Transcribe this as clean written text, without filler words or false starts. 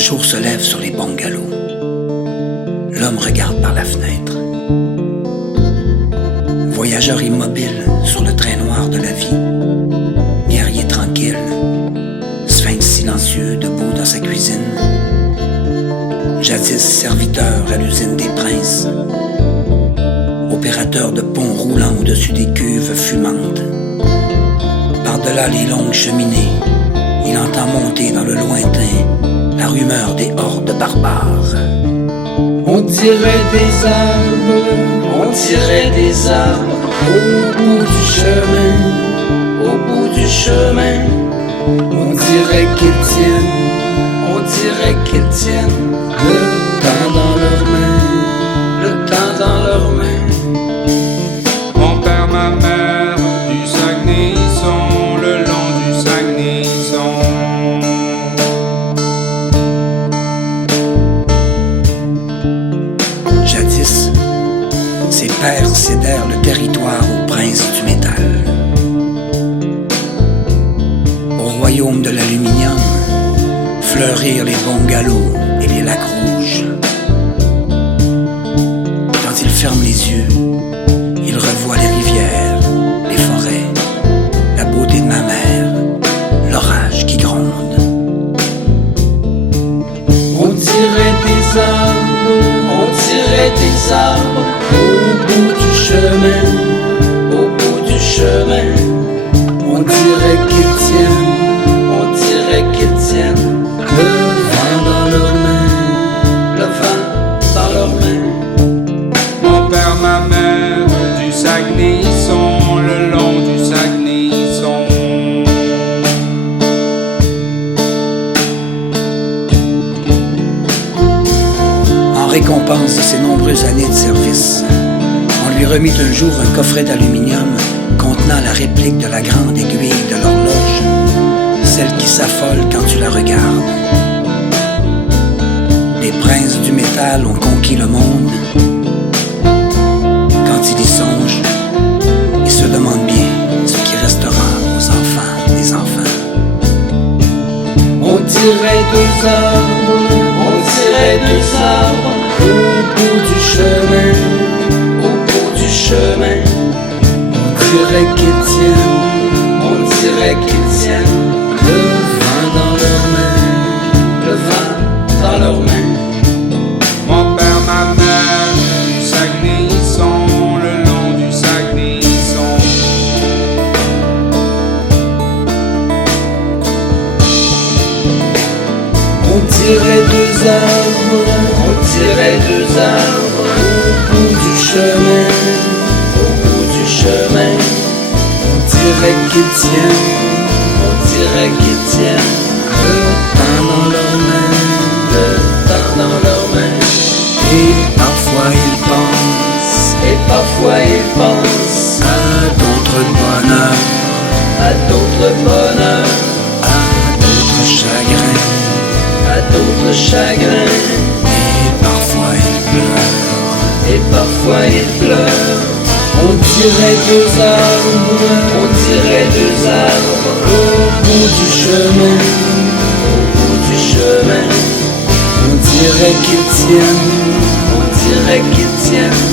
jour se lève sur les bungalows. L'homme regarde par la fenêtre. Voyageur immobile sur le train noir de la vie. Guerrier tranquille, sphinx silencieux debout dans sa cuisine. Jadis serviteur à l'usine des princes. Opérateur de pont roulant au-dessus des cuves fumantes. Par-delà les longues cheminées, il entend monter dans le lointain la rumeur des hordes barbares. On dirait des arbres, on dirait des arbres au bout du chemin, au bout du chemin. On dirait qu'ils tiennent, on dirait qu'ils tiennent le temps dans leurs mains, le temps dans leurs mains. Mon père, ma mère, du Saguenay sont le long du Saguenay sont. Jadis, ses pères cédèrent le territoire aux princes du métal. Au royaume de l'aluminium, fleurirent les bungalows et les lacs rouges. Quand il ferme les yeux, il revoit les rivières, les forêts, la beauté de ma mère, l'orage qui gronde. On dirait des arbres, on dirait des arbres au bout du chemin, au bout du chemin. On dirait qu'ils tiennent, on dirait qu'ils tiennent le vent dans leurs mains, le vent dans leurs mains. Mon père, ma mère, du Saguenay sont le long du Saguenay sont. En récompense de ses nombreuses années de service, on lui remit un jour un coffret d'aluminium contenant la réplique de la grande aiguille de l'horloge, celle qui s'affole quand tu la regardes. Les princes du métal ont conquis le monde. Quand il y songe, il se demande bien ce qui restera aux enfants des enfants. On dirait deux arbres, on dirait deux arbres au bout du chemin, au bout du chemin. On dirait qu'ils tiennent, on dirait qu'ils tiennent le vent dans leurs mains, le vent dans leurs mains. Mon père, ma mère, du Saguenay sont le long du Saguenay sont. On dirait deux arbres, on dirait deux arbres au bout du chemin, au bout du chemin. On dirait qu'ils tiennent, on dirait qu'ils tiennent le temps dans leurs mains, le temps dans leurs mains. Et parfois ils pensent, et parfois ils pensent À d'autres bonheurs, à d'autres bonheurs, à d'autres chagrins, à d'autres chagrins. et parfois ils pleurent. Et parfois ils pleurent. On dirait deux arbres, on dirait deux arbres au bout du chemin, au bout du chemin. On dirait qu'ils tiennent, on dirait qu'ils tiennent